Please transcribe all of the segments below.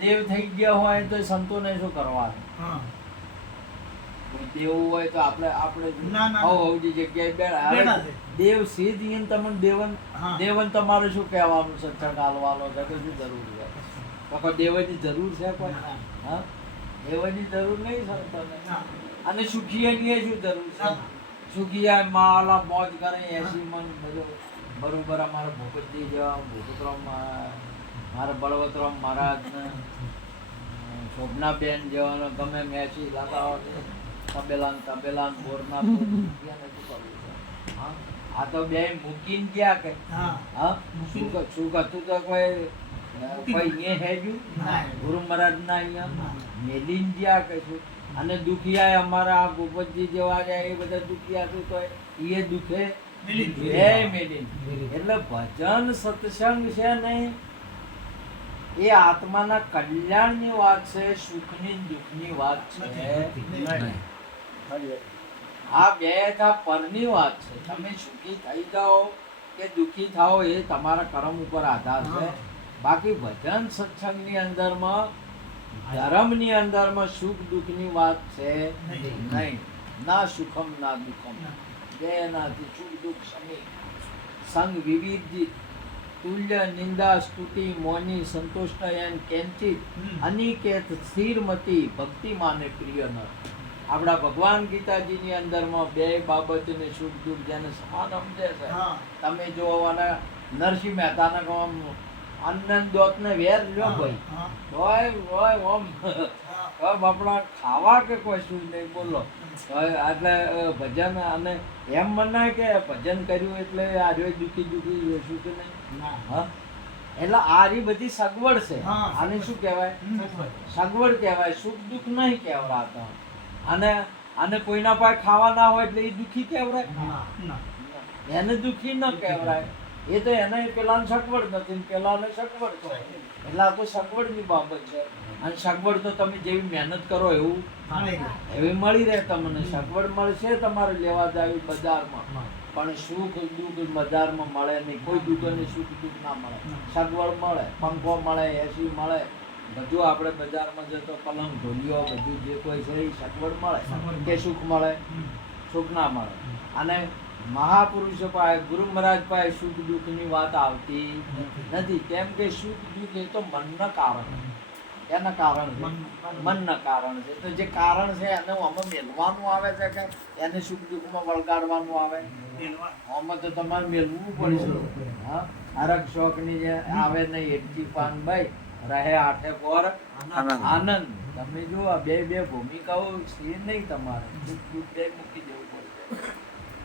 દેવ થઈ ગયા હોય તો સંતોને શું કરવાનું? દેવું હોય તો આપણે જગ્યાએ દેવ સીધ તમને દેવન તમારે શું કહેવાનું? સત્સંગ હાલવાનો છે કે શું જરૂર છે? તો દેવની જરૂર છે કોઈ? હા, દેવની જરૂર નહીં સંતોને. અને સુખિયાની શું જરૂર છે? સુખિયા માલા મોજ કરે 80 મન બરોબર. અમારા ભૂપતજી જેવા ભૂપતરામ, મારા બળવતરામ મહારાજ ને શોભનાબેન જેવાનો ગમે મેચી લગાવો તબેલા બોરના આ તો બે મૂકીને ગયા કે શું હતું તો કોઈ ને હેજ્યું ગુરુ મહારાજ ના અહીંયા મેલીને ગયા કે શું. અને દુખિયા અમારા ભૂપતજી જેવા જાય એ બધા દુખિયા શું તો એ દુખે મેલીન. એટલે ભજન સત્સંગ છે નહીં, એ આત્માના કલ્યાણની વાત છે, સુખની દુઃખની વાત છે. આ બે પરની વાત છે. તમે સુખી થઈ જાઓ કે દુઃખી થાઓ એ તમારા કર્મ ઉપર આધાર છે. બાકી ભજન સત્સંગની અંદરમાં ધર્મની અંદરમાં સુખ દુઃખની વાત છે નહીં. ના સુખમ ના દુઃખમ, બે નાથી સુખ દુઃખ સમી સંગ વિવિધ તુલ્ય નિંદા સ્તુતિ મોની સંતોષનયન કેંચિત અનિકેત સ્થિરમતી ભક્તિ માને પ્રિય ન. આપણા ભગવાન ગીતાજીની અંદરમાં બે બાબતને સુખ દુઃખ જેને સમાન સમજે છે. તમે જો નરસિંહ મહેતાના આનંદ દોત ને વેર લ્યો ભાઈ આપણા ખાવા કે કોઈ શું નહીં બોલો. એટલે ભજન અને એમ મનાય કે ભજન કર્યું એટલે આર્યો દુઃખી શું કે નહીં. એટલે આ બધી સગવડ છે. આને શું કહેવાય? સગવડ કહેવાય, સુખ દુઃખ નહીં કહેવાતા. અને કોઈના પાસે ખાવા ના હોય એટલે એ દુઃખી કહેવાય? એને દુઃખી ન કહેવાય. એ તો એને પેલાને સગવડ નથી, પેલાને સગવડ છે. એટલે આ તો સગવડની બાબત છે. અને સગવડ તો તમે જેવી મહેનત કરો એવું એવી મળી રહે તમને. સગવડ મળશે તમારે લેવા જાવી બજારમાં, પણ સુખ દુઃખ બજારમાં મળે નહીં. કોઈ દુકાને સુખ દુઃખ ના મળે, સગવડ મળે. પંખો મળે, એસી મળે, બધું આપણે બજારમાં જતો પલંગ ઢોલિયો બધું જે કોઈ છે એ સગવડ મળે કે સુખ મળે? સુખ ના મળે. અને મહાપુરુષો પાસે, ગુરુ મહારાજ પાસે સુખ દુઃખની વાત આવતી નથી. કેમ કે સુખ દુઃખ એ તો મનના કારણ, એના કારણ છે, મનના કારણ છે. તો જે કારણ છે એને આમાં મેળવાનું આવે છે કે એને સુખ દુઃખમાં વળગાડવાનું આવે? આમાં તો તમારે મેળવું પડશે. હા, હરક શોખની જે આવે નહીં એટલી પાન ભાઈ રહે આઠે પર આનંદ. તમે જો આ બે ભૂમિકાઓ છે નહીં, તમારે સુખ દુઃખ બે મૂકી દેવું પડશે.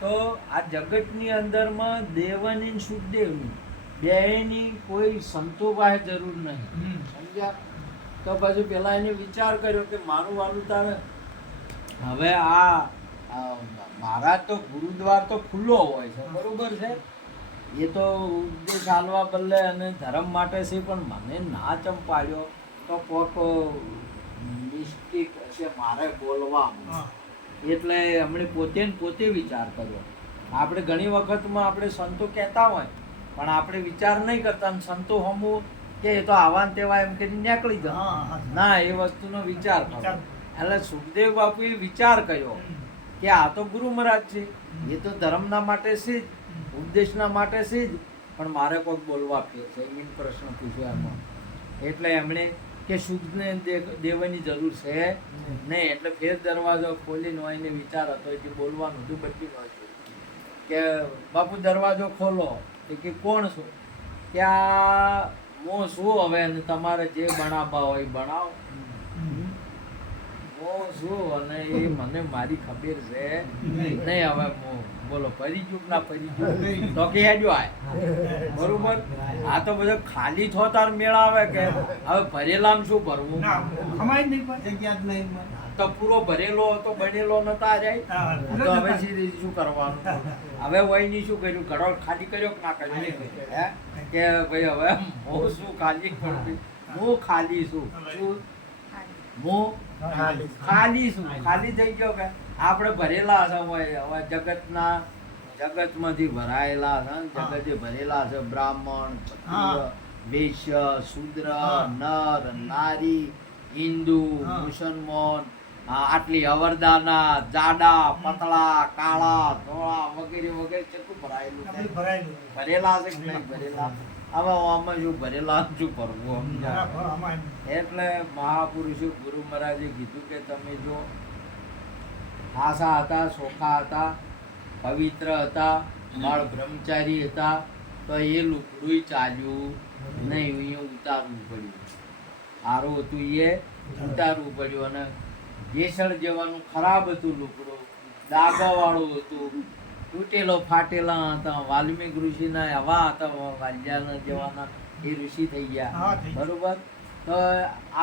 તો આ જગતની અંદરમાં દેવની સુખદેવની બેની કોઈ સંતો પાસે જરૂર નહીં. સમજ્યા? તો પછી પેલા એને વિચાર કર્યો કે મારું વાલું તારે હવે આ મારા તો ગુરુદ્વાર તો ખુલ્લો હોય છે, બરોબર છે. એ તો ઉપદેશ હાલવા બદલે અને ધર્મ માટે છે, પણ મને ના ચંપાડ્યો તો કોક મિસ્ટેક હશે મારે બોલવામાં. એટલે હમણે પોતે વિચાર કર્યો. આપણે ઘણી વખતમાં આપણે સંતો કહેતા હોય પણ આપણે વિચાર નહીં કરતા. સંતો હમું કે એ તો આવા ને તેવા એમ કરીને નીકળી જાય. ના, એ વસ્તુનો વિચાર કરો. એટલે સુખદેવ બાપુએ વિચાર કર્યો કે આ તો ગુરુ મહારાજ છે, એ તો ધર્મના માટે છે જ, ઉપદેશના માટે છે જ, પણ મારે કોઈક બોલવા ફેર છે એમ પ્રશ્ન પૂછ્યો એમાં. એટલે એમણે કે સુખને દેવાની જરૂર છે નહીં. એટલે ફેર દરવાજો ખોલીને હોય એને વિચાર હતો કે બોલવાનું હતું બધી હોય કે બાપુ દરવાજો ખોલો. કે કોણ છો? કે આ હું શું હવે તમારે જે બનાવવા હોય બનાવો. હું શું અને એ મને મારી ખબર છે નહીં. હવે હું બોલો ફરી ચૂક ના ફરી ચૂક તો કે હેજો આય બરોબર. આ તો બધો ખાલી થો તાર મેળ આવે કે હવે ભરેલામ શું ભરવું? તો પૂરો ભરેલો હતો, બનેલો નતા જાય તો હવે શું કરવાનું? હવે વહીની શું કર્યું? ઘડો ખાલી કર્યો કે ના કર્યો? હે કે ભાઈ હવે હું શું ખાલી કરતી? હું ખાલી છું. શું હું ખાલી છું? ખાલી થઈ ગયો કે આપણે ભરેલા છે હવે જગતના જગતમાંથી ભરાયેલા છે ને, જગતે ભરેલા છે બ્રાહ્મણ, ક્ષત્રિય, વૈશ્ય, શૂદ્ર, નર, નારી, હિન્દુ, મુસલમાન, આટલી અવરદાના, જાડા, પતળા, કાળા, ધોળા વગેરે વગેરે કેટલું ભરાયેલું છે. ભરેલા છે કે નહીં ભરેલા? આમાં શું ભરેલા શું ભરવું? એટલે મહાપુરુષો ગુરુ મહારાજે કીધું કે તમે જો આશા હતા, ચોખા હતા, પવિત્ર હતા, બાળ બ્રહ્મચારી હતા, તો એ લુકડું ચાલ્યું નહીં, અહીંયા ઉતારવું પડ્યું. સારું હતું એ ઉતારવું પડ્યું. અને જેસળ જેવાનું ખરાબ હતું લુકડું, દાગાવાળું હતું, તૂટેલો ફાટેલા હતા. વાલ્મીક ઋષિના એવા હતા, વાલ્યાના જેવાના એ ઋષિ થઈ ગયા. બરોબર? તો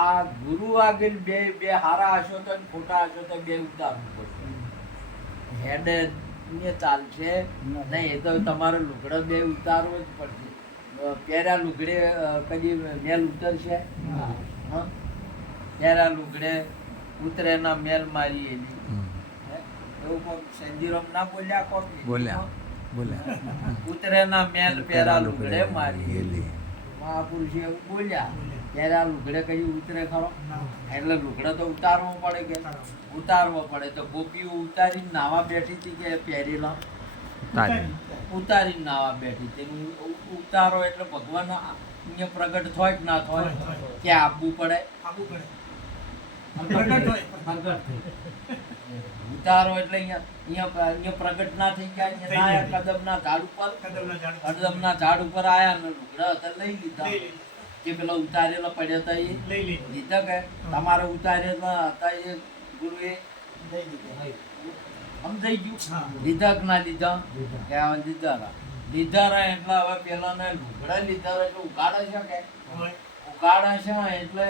આ ગુરુ આગળ બે બે હારા હશો તો ખોટા હશો તો બે ઉતારવું પડશે. હેડે ને ચાલશે નહીં, એ તો તમારે લુગડો બે ઉતારવો જ પડશે. પહેર્યા લુગડે કદી મેલ ઉતરશે? પહેર્યા લુગડે ઉતરે ના મેલ મારી એલી. એવું કોક સંજીરામ ના બોલ્યા? કોક બોલ્યા ઉતરે ના મેલ પહેરા લુગડે મારી એલી. મહાપુરુષે એવું બોલ્યા. પહેર્યા લુગડે કઈ ઉતરે ખરો? એટલે લુગડો તો ઉતારવો પડે કે ઉતારવો પડે. તો ગોપીઓ ઉતારીને નાવા બેઠી હતી કે પહેરેલા ઉતારીને નાવા બેઠી હતી. ઉતારો એટલે ભગવાન અહીંયા પ્રગટ થાય કે ના થાય? કે આપવું પડે? ઉતારો એટલે અહીંયા પ્રગટ ના થઈ ગયા. કદમના ઝાડ ઉપર આયા ને લુગડા હતા લઈ લીધા. જે પેલા ઉતારેલા પડ્યા હતા એ લીધા કે તમારે ઉતારેલા હતા એ ગુરુએ સમજાઈ ગયું? લીધા કે ના લીધા? લીધા એટલે હવે પેલા ને લુગડા લીધા એટલે ઉગાડે છે કે ઉગાડે છે. એટલે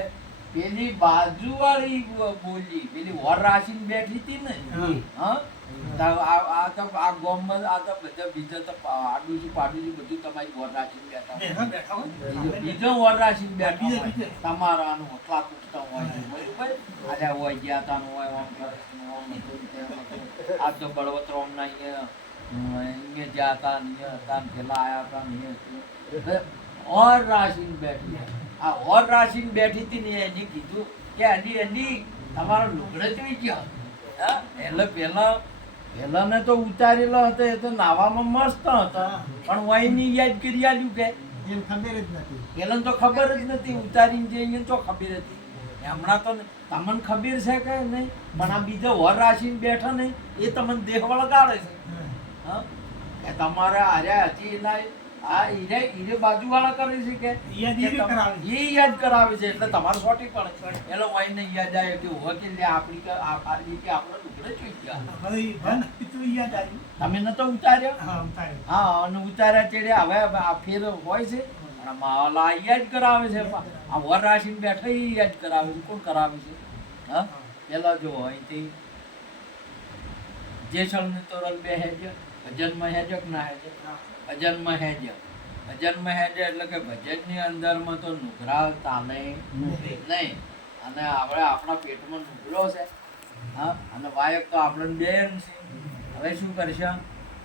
પેલી બાજુ વાળી બોલી, પેલી વર રાશિ બેઠી હતી ને, આ ગોમમાં આ તો બધા બીજા તો આડુજી પાડુજી બધું તમારી વર રાશિ બેઠા, બીજો વર રાશિ બેઠા તમારા હોટલા કૂટતા હોય બરોબર. આજે હોય ગયા હતા હોય આ તો બળવતરામ ના અહીંયા જ્યાં હતા અહીંયા હતા પેલા આયા હતા ઓર રાશિ બેઠી. આ ઓર રાશિ બેઠી હતી ને એને કીધું કે અલી તમારો લુગડો જોઈ ગયો. એટલે પેલા તો ઉતારેલો હતો એ તો નાવામાં મસ્ત હતો, પણ વહીની યાદ કરી આલ્યું કે ખબર જ નથી. પેલા તો ખબર જ નથી, ઉતારીને જઈને તો ખબર હતી. હમણાં તો તમને ખબર છે કે નહીં, પણ આ બીજો વર રાશિને બેઠા નહીં એ તમને દેહ વળગાડે છે. હા, તમારે આર્યા હજી એના હીરે બાજુ વાળા કરે છે કે એ યાદ કરાવે છે. એટલે તમારે સોટી પડે એનો વાઈને યાદ આવે કે કે આપણી કે આપણે લુગડે જોઈ ગયા. તમે નતો ઉતાર્યો? હા, અને ઉતાર્યા ચેડે હવે આ ફેર હોય છે. માવાલા યાદ કરાવે છે. આ વર રાશિને બેઠા એ યાદ કરાવે છે. કોણ કરાવે છે? હા, પેલા જો અહીંથી જેસલ ને તોરલ બે હેજ ભજન માં હેજ કે ના હેજ? ભજન માં હેજ. ભજન માં હેજ એટલે કે ભજન ની અંદર માં તો નુગરા તાલે નહીં. અને આપણે આપણા પેટમાં નુગરો છે. હા, અને વાયક તો આપણે બેન છે. હવે શું કરશે?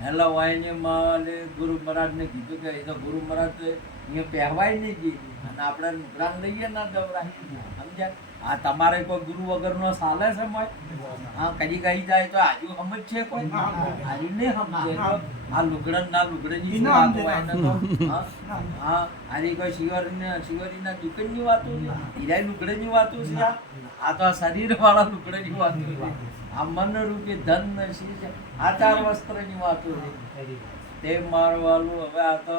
હેલા વાયને માલે ગુરુ મહારાજ ને કીધું કે એ તો ગુરુ મહારાજ તો અહીંયા પહેવાય નહીં ગઈ અને આપણે નુગરા લઈએ ના દવરાય. સમજ્યા? આ તમારે કોઈ ગુરુ વગર નો ચાલે છે? હા, કદી કઈ જાય તો આજુ સમજ છે કોઈ? આજુ નહીં સમજે. આ લુગડા ના લુગડાની વાત હોય ને તો હા, આની કોઈ શિવરીના દુકાનની વાતો છે, હીરા લુગડાની વાતો છે. આ તો શરીર વાળા લુગડાની વાતો છે. આ મન રૂપી ધન નશી છે, આચાર વસ્ત્રની વાતો છે. તે મારવાલું હવે આ તો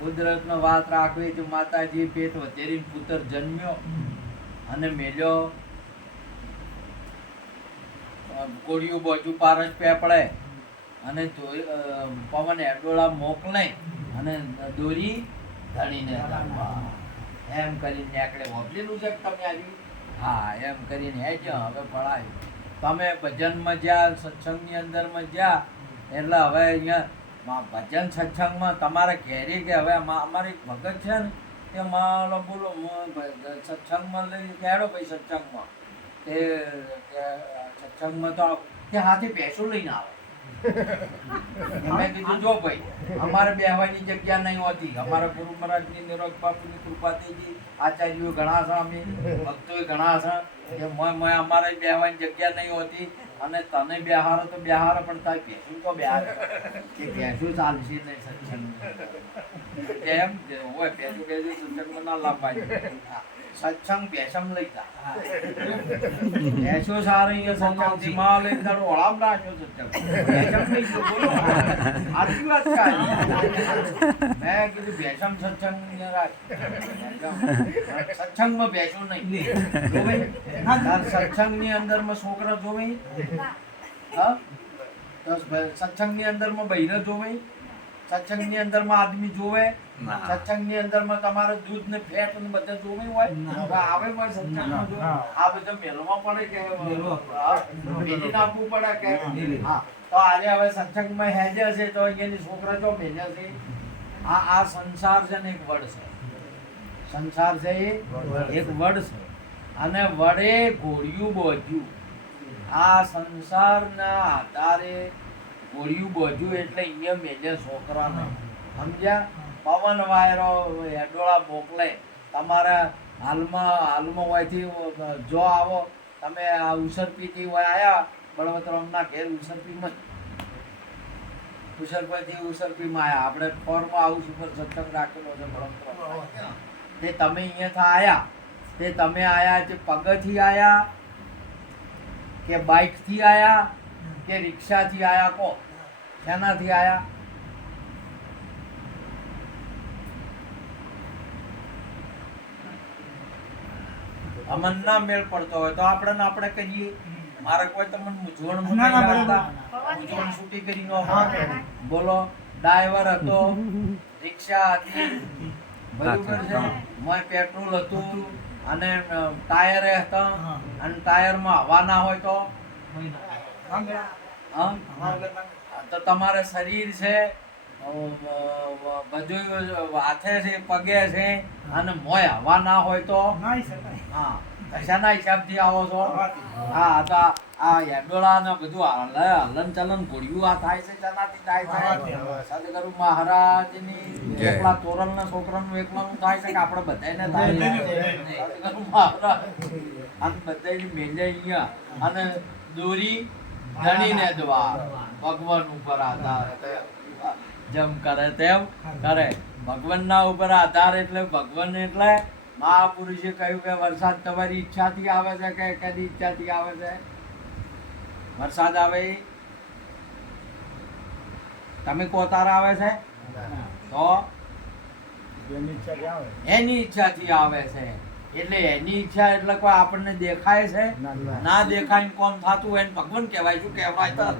કુદરતનો વાત રાખવી તો માતાજી પેટ વધેરી પુત્ર જન્મ્યો અને મેલ્યો કોળિયું બાજુ પારસ પેપડે અને પવન એડોળા મોકલે અને દોરી ધણીને એમ કરીને નીકળે. વપલેલું છે તમે આવ્યું? હા, એમ કરીને હેજ હવે પડાય. તમે ભજનમાં જ્યાં સત્સંગની અંદરમાં જ્યાં એટલે હવે અહીંયા ભજન સત્સંગમાં તમારે ઘેરી કે હવે અમારી ભગત છે ને કે મારો બોલો સત્સંગમાં લઈ કહેડો ભાઈ સત્સંગમાં તે સત્સંગમાં તો કે હાથે પૈસો લઈને આવે. મેં કીધું જો ભાઈ અમારે બેહવાની જગ્યા નહીં હોતી, અમારા ગુરુ મહારાજની નિરોગ બાપુની કૃપાથી આચાર્યો ઘણા છે, અમે ભક્તો ઘણા છે કે અમારે બેહવાની જગ્યા નહીં હોતી અને તને બેહારો તો બેહારો પણ તારી ભેંસું તો બેહાર કે ભેંસું ચાલશે નહીં સત્સંગ એમ હોય ભેંસું સત્સંગમાં ના લાવવાની સત્સંગ ભેંસમ લઈ જા ભેંસો સારી સત્સંગ ધીમા લઈ તારો ઓળામ નાખ્યો સત્સંગ ભેંસમ લઈ ગયો બોલો આટલી વાત કાઢી મેં કીધું ભેંસમ સત્સંગ સત્સંગમાં ભેંસો નહીં જોવે સત્સંગની અંદરમાં છોકરા જોવે હા સત્સંગની અંદરમાં બૈરા જોવે સત્સંગની અંદરમાં આદમી જોવે સત્સંગની અંદરમાં તમારે દૂધ ને ફેટ ને બધા જોવે હોય આવે હોય સત્સંગમાં જો આ બધા મેલમાં પડે કે મેલી નાખવું પડે કે હા તો આજે હવે સત્સંગમાં હેજે છે તો અહીંયાની છોકરા જો મેલે છે આ સંસાર છે ને એક વડ છે સંસાર છે એ એક વડ છે અને વડે ઘોડિયું બોધ્યું આ સંસારના આધારે ઘોડિયું બોધ્યું એટલે અહીંયા મેલે છોકરા નહીં સમજ્યા પવન વાયરો હેડોળા મોકલે તમારા હાલમાં હોયથી જો આવો તમે આ ઉસરપીથી હોય આયા બળવતરામના ઘેર ઉસરપીમાં ઉસરપીમાં આયા આપણે ફોરમાં આવું સુપર સત્સંગ રાખેલો છે બળવતરામ તે તમે અહીંયાથી આયા તે તમે આયા તે પગથી આયા કે બાઇકથી આયા કે રિક્ષાથી આયા કો શેનાથી આયા અમન ના મેળ પડતો હોય તો આપણે કહીએ મારે કોઈ તમને મૂંઝવણ છૂટી કરી નો બોલો ડ્રાઈવર હતો રિક્ષા હતી બરોબર છે મોય પેટ્રોલ હતું અને ટાયર હતા અને ટાયરમાં હવા ના હોય તો તમારે શરીર છે બધું હાથે છે પગે છે અને મોય હવા ના હોય તો હા કશાના હિસાબથી આવો છો હા તો આ હેડોળા ને બધું હલન ચલન ઘોડિયું આ થાય છે શેનાથી થાય છે સદગુરુ મહારાજની એકલા તોરલ ના છોકરાનું એકલાનું થાય છે કે આપણે બધાને થાય સદગુરુ મહારાજ અને બધાને મેલે અહીંયા અને દોરી ગણીને દ્વાર ભગવાન ઉપર આધાર જેમ કરે તેમ કરે ભગવાનના ઉપર આધાર એટલે ભગવાન એટલે મહાપુરુષે કહ્યું કે વરસાદ તમારી ઈચ્છાથી આવે છે કે કદી ઈચ્છાથી આવે છે વરસાદ આવે તમે કોતાર આવે છે તો એની ઈચ્છાથી આવે છે એટલે એની ઈચ્છા એટલે કોઈ આપણને દેખાય છે ના દેખાય કોમ થતું હોય ભગવાન કહેવાય શું કહેવાય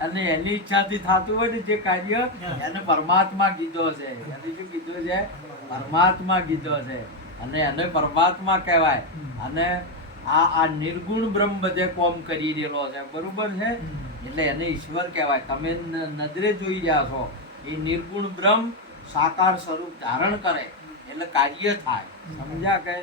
અને એની ઈચ્છાથી થતું હોય ને જે કાર્ય એને પરમાત્મા કીધો છે એને શું કીધું છે પરમાત્મા કીધો છે અને એને પરમાત્મા કહેવાય અને આ નિર્ગુણ બ્રહ્મ બધે કોમ કરી રહેલો છે બરોબર છે એટલે એને ઈશ્વર કહેવાય તમે નજરે જોઈ રહ્યા છો એ નિર્ગુણ બ્રહ્મ સાકાર સ્વરૂપ ધારણ કરે એટલે કાર્ય થાય સમજ્યા કે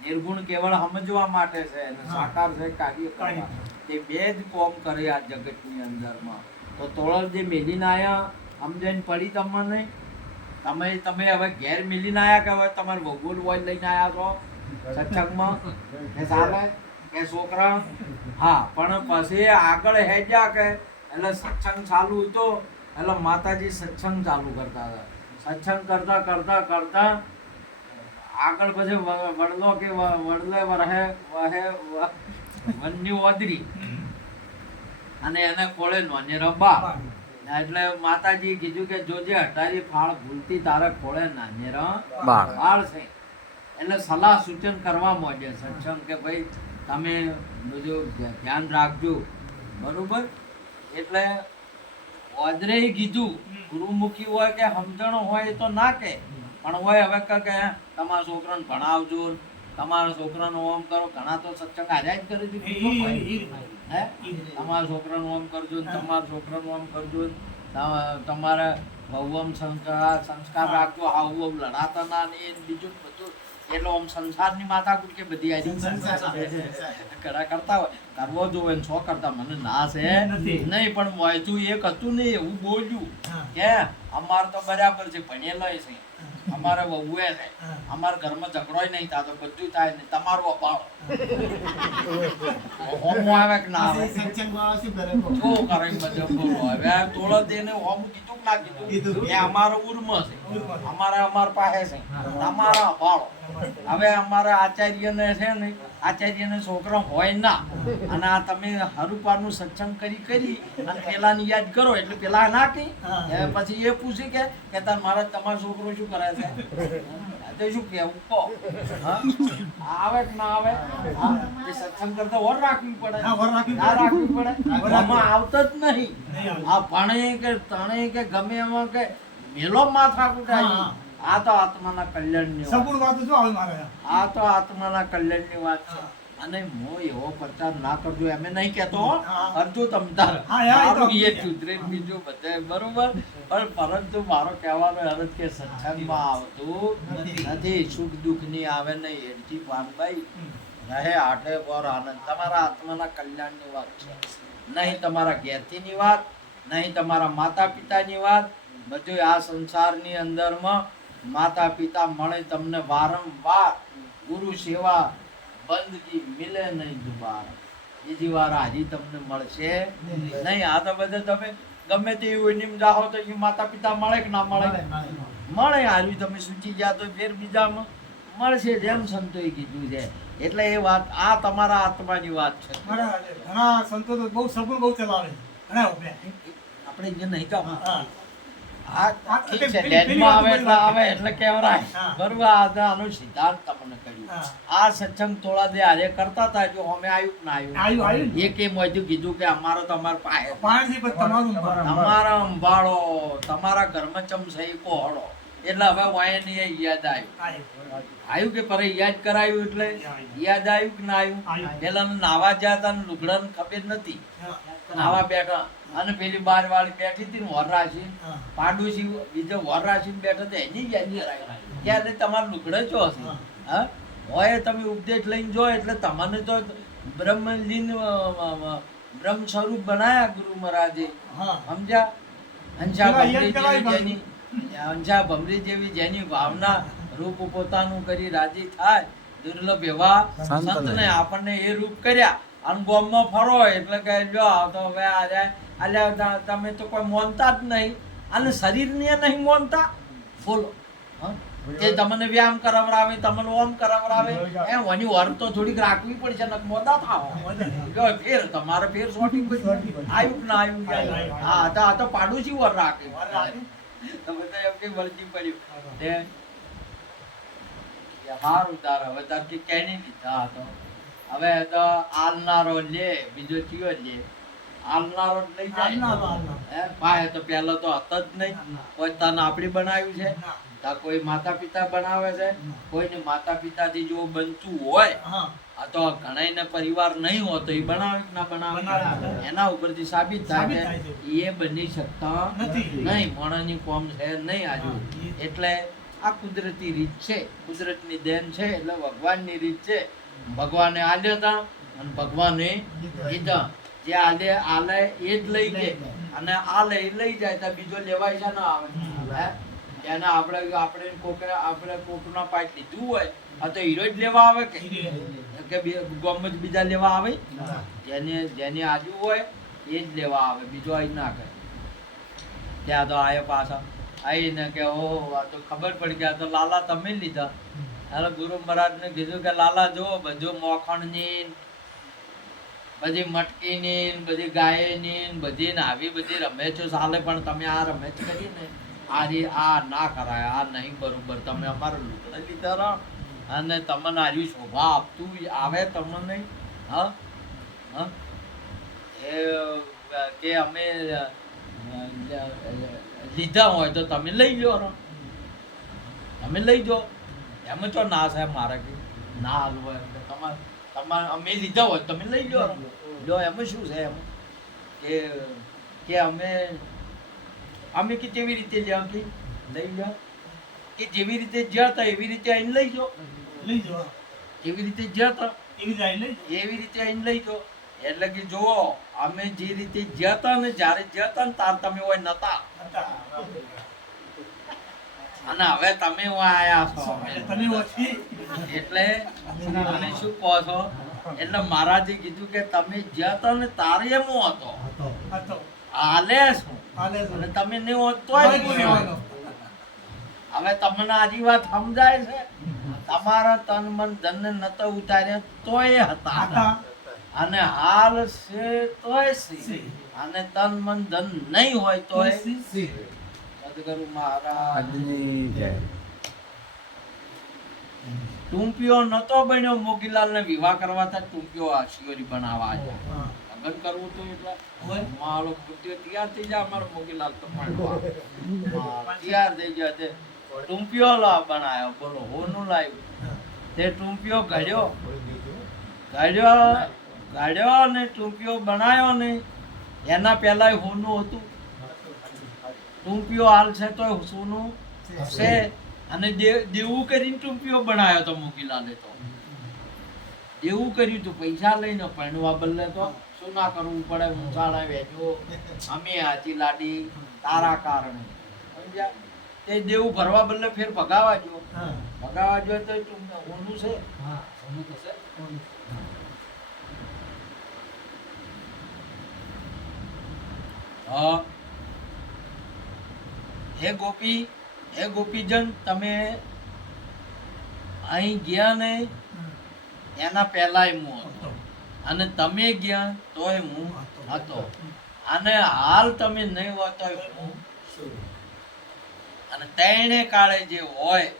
નિર્ગુણ કેવળ સમજવા માટે છે અને સાકાર છે કાર્ય કરવા તે બે જ કોમ કરે આ જગતની અંદરમાં તો તોળલ જે મેલીને આયા સમજાઈને પડી તમને તમે હવે ઘેર મિલીને આયા કે હવે તમારે ભગોલ હોય લઈને આયા છો સત્સંગમાં કે ચાલે કે છોકરા હા પણ પછી આગળ હેજ્યા કે એટલે સત્સંગ ચાલુ હતો એટલે માતાજી સત્સંગ ચાલુ કરતા હતા સત્સંગ કરતા આગળ પછી વડલો કે વડલે વહે વનની ઓદરી અને એને ખોળે નોને રબા એટલે માતાજી કીધું કે જોજે હટારી ફાળ ભૂલતી તારે ખોળે નાનેર બાળ છે એટલે સલાહ સૂચન કરવા માંડે સત્સંગ કે ભાઈ તમે બધું ધ્યાન રાખજો બરોબર એટલે ઓદરે કીધું ગુરુમુખી હોય કે સમજણો હોય એ તો ના કે પણ હોય હવે કે તમારા છોકરાને ભણાવજો તમારા છોકરાનું ઓમ કરો ઘણા તો સત્સંગ હાર્યા જ કરી દીધું હે તમારા છોકરાનું ઓમ કરજો તમારા છોકરાનું ઓમ કરજો તમારે બહુ સંસ્કાર રાખજો આવું લડાતા ના ને બીજું બધું એટલે આમ સંસારની માથાકૂટ કે બધી આવી કરા કરતા હોય કરવો જોવે ને 100 કરતા મને ના છે નહીં, પણ મોયતું એક હતું નહીં એવું બોલ્યું કે અમારે તો બરાબર છે, ભણેલો છે, અમારે વહુએ છે, અમારા ઘરમાં ઝઘડોય નહીં થતો, બધું થાય ને તમારું અપાવો હોમો આવે કે ના આવે શું કરે બધું બોલો. હવે તોળો દેને હોમ કીધું કે ના કીધું એ અમારો ઉર્મ છે, અમારા પાસે છે, તમારા અપાવો. હવે અમારા આચાર્યને છે ને આચાર્યને છોકરો હોય ના, અને આ તમે હરુપારનું સત્સંગ કરી અને પેલાની યાદ કરો એટલે પેલા ના કહી પછી એ પૂછે કે તાર મારા તમારો છોકરો શું કરે છે, તો શું કેવું કહો. આવે કે ના આવે, એ સત્સંગ કરતા વર રાખવી પડે, ના રાખવી પડે, આમાં આવતો જ નહીં. આ ભણે કે તણે કે ગમે એમાં કે મેલો માથા કુટાઈ, આ તો આત્માના કલ્યાણની વાત, આ તો આત્માના કલ્યાણની વાત છે. અને હું એવો પ્રચાર ના કરજો એમ નહીં કહેતો, કરજો તમતાર એ સુધરે બીજું બધે બરોબર, પણ પરંતુ મારો કહેવાનો અર્થ કે સત્સંગમાં આવતું નથી, સુખ દુઃખ ની આવે નહીં, એડજી પાનભાઈ રહે આઠે પર આનંદ. તમારા આત્માના કલ્યાણની વાત છે, નહીં તમારા જ્ઞાતિની વાત, નહીં તમારા માતા પિતાની વાત. બધું આ સંસારની અંદરમાં માતા પિતા મળે તમને વારંવાર, ગુરુ સેવા બંદગી મિલે નહીં દુબારા, બીજી વાર હાજી તમને મળશે નહીં. આ તો બધે તમે ગમે તે એવું જાઓ તો માતા પિતા મળે કે ના મળે, મળે. હારી તમે સૂચી ગયા તો ફેર બીજામાં મળશે, જેમ સંતોએ કીધું છે. એટલે એ વાત આ તમારા આત્માની વાત છે. ઘણા સંતો તો બહુ સગુણ બહુ ચલાવે, આપણે જે નહીં કામ એટલે કેવરાય બરોબર. આનો સિદ્ધાંત તમને કહ્યું, આ સત્સંગ થોડા દે હારે કરતા હતા, જો અમે આવ્યું ના આવ્યું એ કેમ હોય કીધું કે અમારો તમારો પાસે તમારા અંભાળો, તમારા ઘરમાં ચમસે કોહળો, એટલે હવે વાયની યાદ આવ્યું કે પર યાદ કરાયું એટલે યાદ આવ્યું કે ના આવ્યું. પેલા નાવા ગયા હતા, લુગડાને ખબર નથી, નાવા બેઠા અને પેલી બાર વાળી બેઠી હતી ને વરરાશી પાડોશી બીજો વરરાશી બેઠો હતો, એની યાદ તમારું લુગડે જો હશે. હા હોય તમે ઉપદેશ લઈને જો એટલે તમને તો બ્રહ્મલીન બ્રહ્મ સ્વરૂપ બનાયા ગુરુ મહારાજે, સમજ્યા. હંસા ભમરી જેવી જેની ભાવના રૂપ પોતાનું કરી રાજી થાય, દુર્લભ એવા સંતને આપણને એ રૂપ કર્યા. અને ગોમમાં ફરો એટલે કે જો તો હવે અલ્યા તમે તો કોઈ મોનતા જ નહીં, અને શરીરને નહીં મોનતા, બોલો. તે તમને વ્યાયામ કરાવરાવે, તમને ઓમ કરાવરાવે, એમ વાની વર તો થોડીક રાખવી પડશે, ને મોદા થાવ ફેર તમારે ફેર સોટી આવ્યું ના આવ્યું. હા તો આ તો પાડોશી વર રાખે, તમે તો એમ કઈ વળજી પડ્યું તે હાર ઉતાર. હવે તાર કે કેની લીધા તો હવે તો આલનારો લે, બીજો ચિયો લે, આલનારો લઈ જાય. પાસે તો પેલા તો હતો જ નહીં, કોઈ તન આપડી બનાવ્યું છે, કોઈ માતા પિતા બનાવે છે, કોઈને માતા પિતાથી જો બનતું હોય, આ તો ઘણા પરિવાર નહીં હોતો એ બનાવે કે ના બનાવે, એના ઉપરથી સાબિત થાય કે એ બની શકતા નહીં, મોણાની કોમ છે નહીં આજુ. એટલે આ કુદરતી રીત છે, કુદરતની દેન છે, એટલે ભગવાનની રીત છે. ભગવાને આલ્યા હતા અને ભગવાને લીધા, જે આલે એ જ લઈ જાય, અને આલે એ લઈ જાય તો બીજો લેવાય છે ના આવે. એને આપણે કોકના પાટ લીધું હોય આ તો હીરો જ લેવા આવે કે ગોમ જ બીજા લેવા આવે, જેની આજુ હોય એ જ લેવા આવે, બીજો અહીં ના કરે. ત્યાં તો આયો પાછા આવીને કે ઓ આ તો ખબર પડી ગયા તો લાલા તમે લીધા. એટલે ગુરુ મહારાજ ને કીધું કે લાલા જો બધું મોખણ ની બધી મટકી ની બધી ગાય ની બધી ને આવી બધી રમેચો ચાલે, પણ તમે આ રમેચ કરી ને આ ના કરાય, આ નહીં બરોબર. તમે અમારો લુગડા લીધા રહો અને તમને આવી શોભા આપતું આવે તમને. હા હા એ કે અમે લીધા હોય તો તમે લઈ લો, તમે લઈ જાઓ. એમ તો ના સાહેબ મારે કે ના હાલવો એમ તમારે અમે લીધા હોય તમે લઈ લો. લો એમાં શું છે એમ કે અમે કે કેવી રીતે લ્યો કે લઈ લો, કે જેવી રીતે જ્યાં હતા એવી રીતે આવીને લઈ જાઓ. લઈ જાઓ. એવી રીતે જ્યાં તો એવી જાય લઈ જાઓ. એવી રીતે અહીં લઈ જો એટલે કે જુઓ અમે જે રીતે જ્યાં તા ને જ્યારે જ્યાં તા ને તાર તમે હોય નતા હતા. અને હવે તમે હોય આયા છો તમે ઓછી. એટલે તમે શું કહો છો એટલે મહારાજે કીધું કે તમે જ્યાં તા ને તારે એમ હતો હતો. હાલે શું હાલે છે. અને તમે નહીં હોત તોય તોય નહીં કહેવાનો. હોય. હવે તમને આજી વાત સમજાય છે તમારા તન મન ધન ને નતો ઉતાર્યા તોય હતા હતા. અને હાલ છે તોય સી સી. અને તન મન ધન નહીં હોય તોય સી. સી. સદગુરુ મહારાજ આજની જય. ટૂંપિયો નતો બન્યો મોગીલાલ ને વિવાહ કરવા તા ટૂંપિયો આ શિયોરી બનાવવા આવ્યો હા. લગ્ન કરવું તો એટલે હોય. મારો પુત્યો તૈયાર થઈ જાય અમારો મોગીલાલ તો મળવા તૈયાર થઈ ગયા તે ટૂંપિયો બનાવ્યો બોલો હોનું લાવ્યું હા. તે ટૂંપિયો ઘડ્યો ને ટૂંપિયો બનાવ્યો ને એના પહેલા હોનું હતું ટૂંપિયો હાલ છે તો સોનું છે અને દેવું કરીને ટૂંપિયો બનાવ્યો તો મોગીલાલે તો દેવું કર્યું તો પૈસા લઈને પરણવા બદલે તો શું ના કરવું પડે મુસાળા વેચો અમે હાથી લાડી તારા કારણે સમજ્યા તે દેવું ભરવા બદલે ફેર ભગાવા જો હા. ભગાવા જો તો ઊંધું છે હા. ઊંધું તો છે હા હે ગોપીજન તમે અહીં ગયા ને એના પહેલા હું હતો અને તમે ગયા તોય હું હતો અને હાલ તમે નહીં હોય તોય હું છું અને તેણે કાળે જે હોય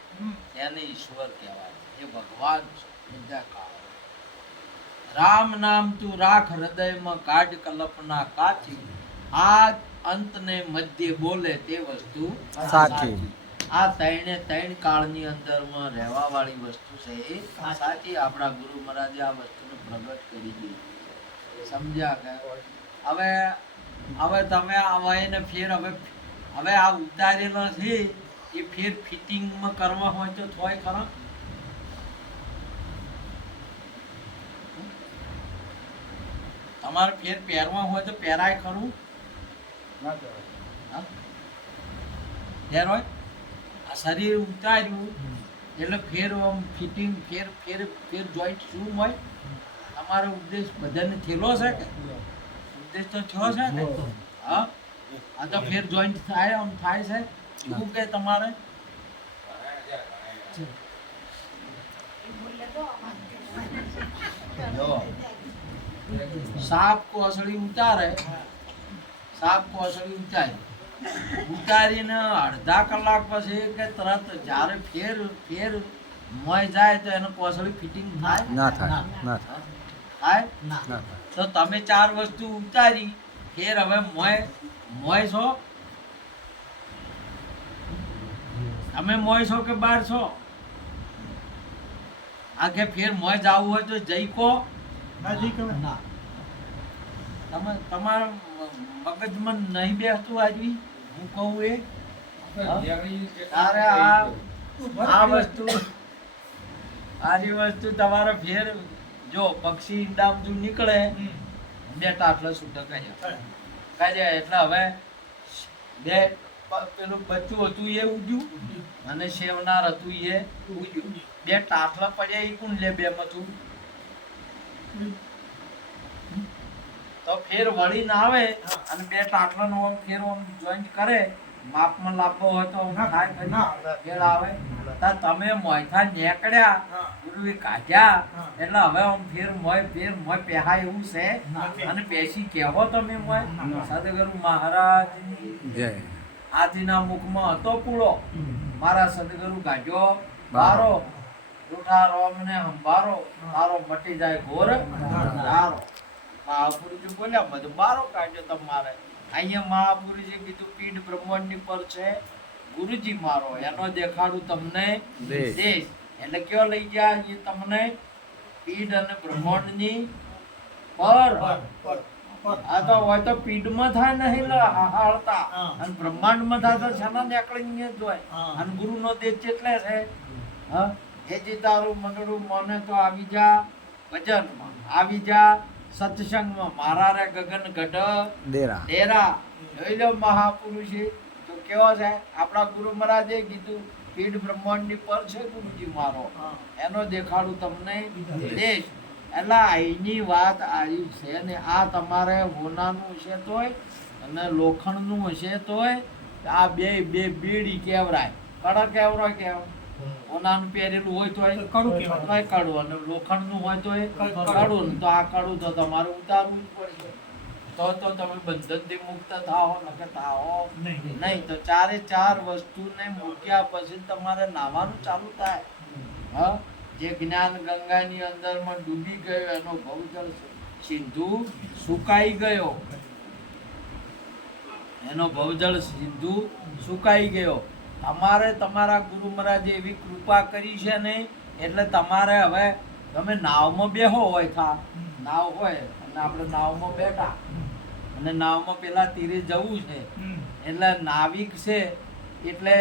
એને ઈશ્વર કહેવાય એ ભગવાન છે બધા કાળે રામ નામ તું રાખ હૃદયમાં કાઢ કલ્પના કાચી આ અંતને મધ્ય બોલે તે વસ્તુ સાચી. આ ત્રણ કાળની અંદરમાં રહેવા વાળી વસ્તુ છે એ સાચી આપણા ગુરુ મહારાજે આ વસ્તુને પ્રગટ કરી દીધી સમજ્યા કે હવે તમે હવે એને ફેર હવે આ ઉતારેલો છે એ ફેર ફિટિંગમાં કરવા હોય તો થોય ખરા તમારે ફેર પહેરવા હોય તો પહેરાય ખરું હા? ફેર હોય આ શરીર ઉતાર્યું એટલે ફેર આમ ફિટિંગ ફેર જોઈન્ટ શું હોય તમારો ઉદ્દેશ બધાને થયેલો છે કે ઉદ્દેશ તો થયો છે ને હા આ તો ફેર જોઈન્ટ થાય આમ થાય છે શું કે તમારે જો સાપ કોસળી ઉતારે ઉતારીને અડધા કલાક પછી કે તરત જ્યારે ફેર મોય જાય તો એનો કોસળી ફિટિંગ થાય ના થાય ના થાય થાય. તો તમે 4 વસ્તુ ઉતારી ફેર હવે મોય છો તમે મોય છો કે બાર છો આગે ફેર મોય જાવું હોય તો જઈ કો ના જી કહેવાય. ના તમે તમારા મગજમાં નહીં બેસતું આજવી હું કહું એ તારે આ વસ્તુ તમારે ફેર જો પક્ષી ઈંડામાંથી નીકળે બે ટાટલા છૂટા કાઢ્યા એટલે હવે બે પેલું બચ્ચું હતું એ ઉગ્યું અને શેવનાર હતું એ ઉગ્યું બે ટાટલા પડ્યા એ કોણ લે બે માંથી તો ફેર વળી ના આવે અને બે ટાટલાનો આમ ફેર આમ જોઈન્ટ કરે માપમાં લાવવો હોય તો આમ થાય ખરી? ફેર આવે તો તમે મોયથા નીકળ્યા ગુરુએ કાઢ્યા એટલે હવે આમ ફેર મોય પહેરાય એવું છે અને પેશી કહેવો તમે મોય સદગુરુ મહારાજની જય. આદિના મુખમાં હતો પૂળો મારા સદગુરુ ગાજો બારો રૂઠા રોમને હંભારો તારો મટી જાય ઘોર ધારો મહાપુરુષજી બોલ્યા બધું બારો કાઢ્યો તમારે અહીંયા મહાપુરુષે કીધું પીઠ બ્રહ્માંડની પર છે ગુરુજી મારો એનો દેખાડું તમને દેશ. દેશ એટલે કયો લઈ ગયા એ તમને પીઠ અને બ્રહ્માંડની પર આ તો હોય તો પીઠમાં થાય નહીં હાળતા અને બ્રહ્માંડમાં થાય તો છેલ્લા નીકળીને જ હોય અને ગુરુનો દેશ એટલે છે હા એ જે તારું મંડળું મને તો આવી જા ભજનમાં, આવી જા સત્સંગમાં, મારા રે ગગન ગઢ દેરા ડેરા. જોઈ લો મહાપુરુષે તો કેવો છે આપણા ગુરુ મહારાજે કીધું પીઠ બ્રહ્માંડની પર છે ગુરુજી મારો, એનો દેખાડું તમને દેશ. એટલે અહીંની વાત આવી છે ને આ તમારે હોનાનું હશે તોય અને લોખંડનું હશે તોય આ બે બીડી કેવરાય, કડક કેવરાય કેવ. હોનાનું પહેરેલું હોય તોય કડું કહેવાય. તોય કડું, અને લોખંડનું હોય તોય કડું. ને તો આ કડું તો તમારે ઉતારવું જ પડશે. તો તમે બંધનથી મુક્ત થાઓ, નકર થાઓ નહીં. નહીં. તો ચારે ચાર વસ્તુને મૂક્યા પછી તમારે નાવાનું ચાલુ થાય. હા, જે જ્ઞાન ગંગાની અંદરમાં ડૂબી ગયો એનો ભવજળ સિંધુ સુકાઈ ગયો, એનો ભવજળ સિંધુ સુકાઈ ગયો. તમારે તમારા ગુરુ મહારાજે એવી કૃપા કરી છે ને, એટલે તમારે હવે તમે નાવમાં બેહો હોય થા, નાવ હોય અને આપણે નાવમાં બેઠા અને નાવમાં પેલા તીરે જવું છે, એટલે નાવિક છે એટલે